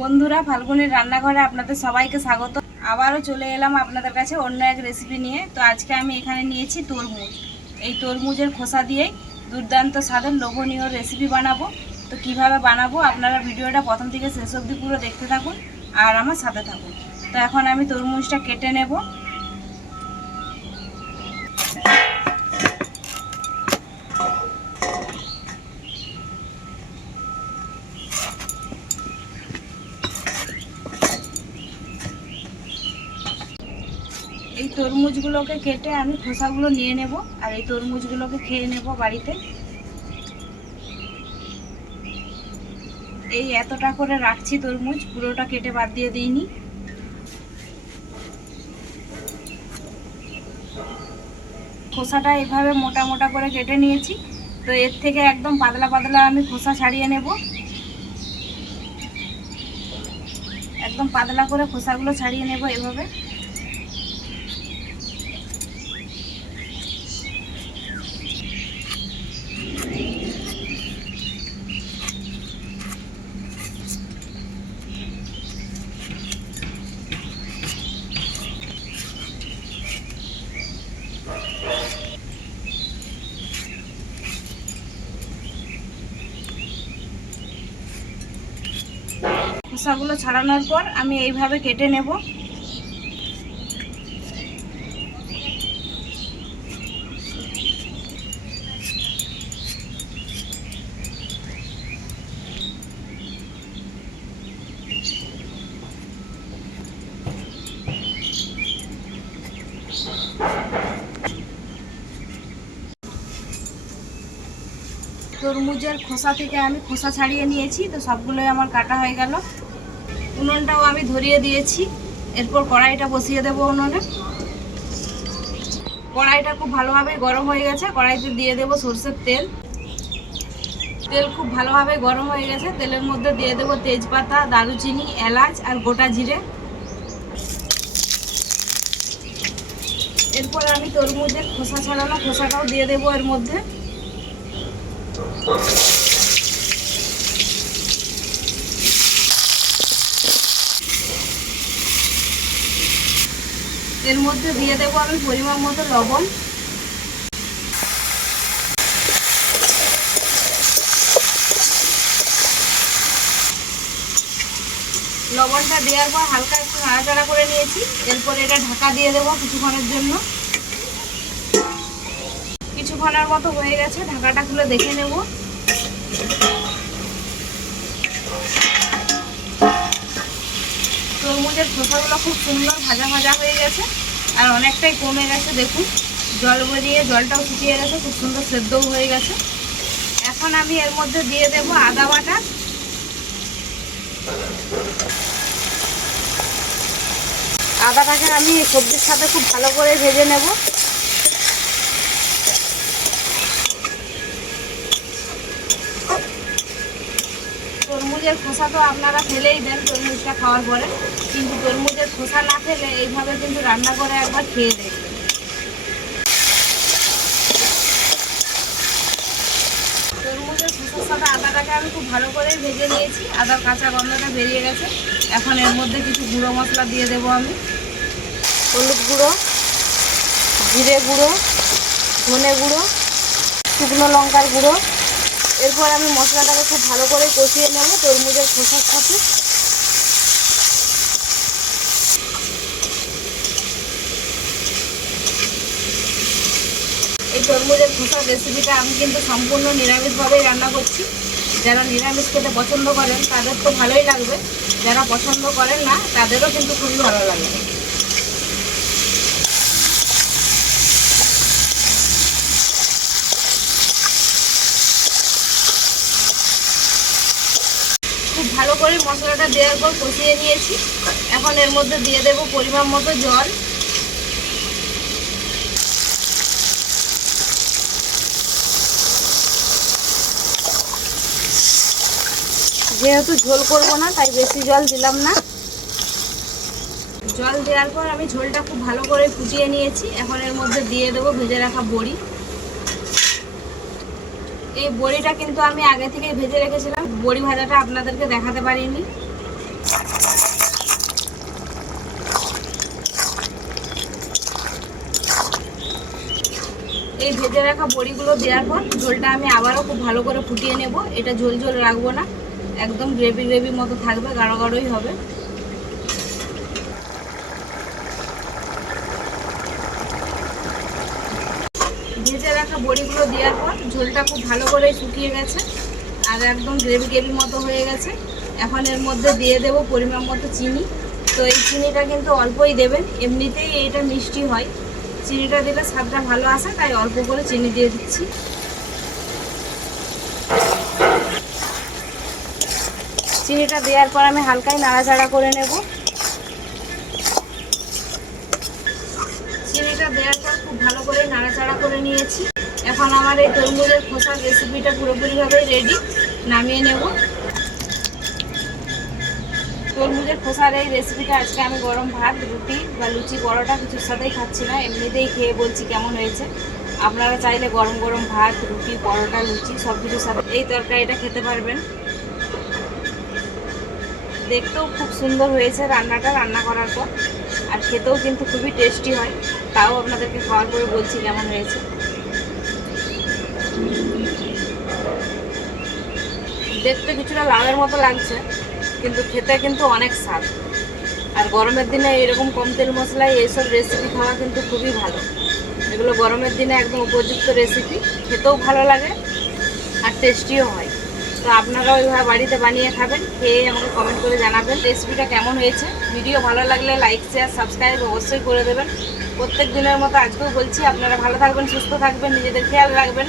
বন্ধুরা, ফাল্গুনের রান্নাঘরে আপনাদের সবাইকে স্বাগত। আবারও চলে এলাম আপনাদের কাছে অন্য এক রেসিপি নিয়ে। তো আজকে আমি এখানে নিয়েছি তরমুজ। এই তরমুজের খোসা দিয়েই দুর্দান্ত স্বাদের লোভনীয় রেসিপি বানাবো। তো কীভাবে বানাবো আপনারা ভিডিওটা প্রথম থেকে শেষ অবধি পুরো দেখতে থাকুন আর আমার সাথে থাকুন। তো এখন আমি তরমুজটা কেটে নেব। তরমুজগুলোকে কেটে আমি খোসাগুলো নিয়ে নেব আর এই তরমুজগুলোকে খেয়ে নেব বাড়িতে। এই এতটা করে রাখছি তরমুজ, পুরোটা কেটে বাদ দিয়ে দিইনি। খোসাটা এভাবে মোটা মোটা করে কেটে নিয়েছি। তো এর থেকে একদম পাতলা পাতলা আমি খোসা ছাড়িয়ে নেব। একদম পাতলা করে খোসাগুলো ছাড়িয়ে নেব এভাবে। খোসাগুলো ছাড়ানোর পর আমি এইভাবে কেটে নেব। তরমুজের খোসা থেকে আমি খোসা ছাড়িয়ে নিয়েছি, তো সবগুলোই আমার কাটা হয়ে গেল। উনুনটাও আমি ধরিয়ে দিয়েছি। এরপর কড়াইটা বসিয়ে দেবো উনুনে। কড়াইটা খুব ভালোভাবে গরম হয়ে গেছে। কড়াইতে দিয়ে দেবো সর্ষের তেল। তেল খুব ভালোভাবে গরম হয়ে গেছে। তেলের মধ্যে দিয়ে দেবো তেজপাতা, দারুচিনি, এলাচ আর গোটা জিরে। এরপর আমি তরমুজের খোসা ছাড়ানো খোসাটাও দিয়ে দেবো এর মধ্যে। এর মধ্যে দিয়ে দেবো আমি পরিমাণ মতো লবণ। লবণটা দেওয়ার পর হালকা একটু নাড়াচাড়া করে নিয়েছি। এরপর এটা ঢাকা দিয়ে দেবো কিছুক্ষণের জন্য। কিছুক্ষণের মতো হয়ে গেছে, ঢাকাটা খুলে দেখে নেব। তরমুজের খোসাগুলো খুব সুন্দর ভাজা ভাজা হয়ে গেছে। আর অনেকটাই কমে গেছে, দেখুন। জল বেরিয়ে জলটাও শুকিয়ে গেছে, খুব সুন্দর সেদ্ধও হয়ে গেছে। এখন আমি এর মধ্যে দিয়ে দেব আদা বাটা। আদাটাকে আমি সবজির সাথে খুব ভালো করে ভেজে নেব। তরমুজের খোসা তো আপনারা ফেলেই দেন, তরমুজটা খাওয়ার পরে। কিন্তু তরমুজের খোসা না ফেলে এইভাবে কিন্তু রান্না করে একবার খেয়ে দেখবেন তরমুজের আদাটাকে আমি খুব ভালো ভেজে নিয়েছি। কাঁচা গন্ধটা বেরিয়ে গেছে। এখন এর মধ্যে কিছু গুঁড়ো মশলা দিয়ে দেবো আমি। হলুদ গুঁড়ো, জিরে গুঁড়ো, ধনে গুঁড়ো, শুকনো লঙ্কার গুঁড়ো এরপর আমি মশলাটাকে খুব ভালো করে কষিয়ে নেব, তরমুজের খোসার সাথে। এই তরমুজের খোসার রেসিপিটা আমি কিন্তু সম্পূর্ণ নিরামিষভাবেই রান্না করছি। যারা নিরামিষ খেতে পছন্দ করেন, তাদের তো ভালোই লাগবে। যারা পছন্দ করেন না, তাদেরও কিন্তু খুবই ভালো লাগবে। করে মশলাটা দেওয়ার পর কষিয়ে নিয়েছি। এখন এর মধ্যে দিয়ে দেব পরিমাণ মতো জল। যেহেতু ঝোল করব না, তাই বেশি জল দিলাম না। জল দেওয়ার পর আমি ঝোলটা খুব ভালো করে ফুটিয়ে নিয়েছি। এখন এর মধ্যে দিয়ে দেবো ভেজে রাখা বড়ি। এই বড়িটা কিন্তু আমি আগে থেকে ভেজে রেখেছিলাম। বড়ি ভাজাটা আপনাদেরকে দেখাতে পারিনি। এই ভেজে রাখা বড়িগুলো দেওয়ার পর ঝোলটা আমি আবারও খুব ভালো করে ফুটিয়ে নেব। এটা ঝোল ঝোল রাখব না। একদম গ্রেভি গ্রেভি মতো থাকবে, গাঢ় গাঢ়ই হবে। রাখা বড়িগুলো দেওয়ার পর ঝোলটা খুব ভালো করে শুকিয়ে গেছে আর একদম গ্রেভি গ্রেভি মতো হয়ে গেছে। এখন এর মধ্যে দিয়ে দেব পরিমাণ মতো চিনি। তো এই চিনিটা কিন্তু অল্পই দেবেন। এমনিতেই এটা মিষ্টি হয়। চিনিটা দিলে স্বাদটা ভালো আসে, তাই অল্প করে চিনি দিয়ে দিচ্ছি। চিনিটা দেওয়ার পর আমি হালকাই নাড়াচাড়া করে নেব। চিনিটা দেওয়ার পর খুব ভালো করে নাড়াচাড়া করে নিয়েছি। এখন আমার এই তরমুজের খোসার রেসিপিটা পুরোপুরিভাবে রেডি নামিয়ে নেব। তরমুজের খোসার এই রেসিপিটা আজকে আমি গরম ভাত, রুটি বা লুচি পরোটা কিছুর সাথেই খাচ্ছি না, এমনিতেই খেয়ে বলছি কেমন হয়েছে। আপনারা চাইলে গরম গরম ভাত, রুটি, পরোটা, লুচি সব কিছুর সাথে এই তরকারিটা খেতে পারবেন। দেখতেও খুব সুন্দর হয়েছে রান্নাটা, রান্না করার পর। আর খেতেও কিন্তু খুবই টেস্টি হয়, তাও আপনাদেরকে খাওয়ার পরে বলছি কেমন হয়েছে। দেখতে কিছুটা লালের মতো লাগছে, কিন্তু খেতে কিন্তু অনেক স্বাদ। আর গরমের দিনে এরকম কম তেল মশলায় এইসব রেসিপি খাওয়া কিন্তু খুবই ভালো। এগুলো গরমের দিনে একদম উপযুক্ত রেসিপি খেতেও ভালো লাগে আর টেস্টিও হয়। তো আপনারাও ওইভাবে বাড়িতে বানিয়ে খাবেন, খেয়ে আমাকে কমেন্ট করে জানাবেন রেসিপিটা কেমন হয়েছে। ভিডিও ভালো লাগলে লাইক শেয়ার সাবস্ক্রাইব অবশ্যই করে দেবেন। প্রত্যেক দিনের মতো আজকেও বলছি, আপনারা ভালো থাকবেন, সুস্থ থাকবেন, নিজেদের খেয়াল রাখবেন।